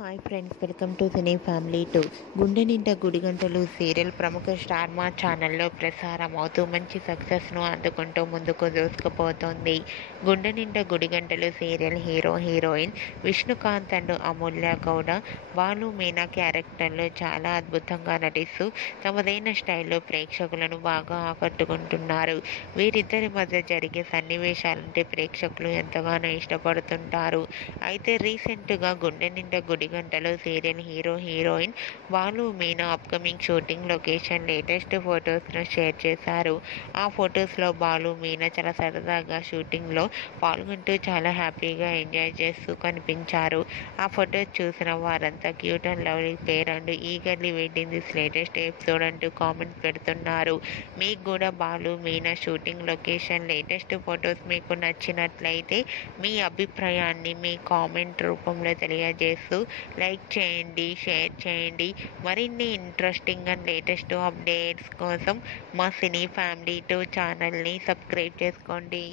Hi friends, welcome to cine family two. గుండె Ninda Gudigantalu serial ప్రముఖ star మా ఛానల్లో ప్రసారం అవుతూ మంచి సక్సెస్ను అందుకుంటూ ముందుకు దూసుకుపోతోంది. Gunde Ninda Gudigantalu serial hero heroine Vishnukanth and Amulya Gowda, Balu Meena క్యారెక్టర్లో చాలా అద్భుతంగా నటిస్తూ తమదైన స్టైల్లో ప్రేక్షకులను బాగా ఆకట్టుకుంటున్నారు. వీరిద్దరి మధ్య జరిగే సన్నివేశాలంటే ప్రేక్షకులు ఎంతగానో ఇష్టపడుతుంటారు. అయితే రీసెంట్గా Gunde Ninda Gudigantalu serial hero heroine Balu Meena upcoming shooting location latest ఫొటోస్ను షేర్ చేశారు. ఆ ఫొటోస్లో బాలు మీనా చాలా సరదాగా షూటింగ్లో పాల్గొంటూ చాలా హ్యాపీగా ఎంజాయ్ చేస్తూ కనిపించారు. ఆ ఫొటోస్ చూసిన వారంతా cute and lovely pair and eagerly waiting this latest episode అంటూ కామెంట్స్ పెడుతున్నారు. మీకు కూడా Balu Meena shooting location latest photos మీకు నచ్చినట్లయితే మీ అభిప్రాయాన్ని మీ కామెంట్ రూపంలో తెలియజేస్తూ లైక్ చేయండి, షేర్ చేయండి. మరిన్ని ఇంట్రెస్టింగ్ అండ్ లేటెస్ట్ అప్డేట్స్ కోసం మా సినీ ఫ్యామిలీ 2 ఛానల్ని సబ్స్క్రైబ్ చేసుకోండి.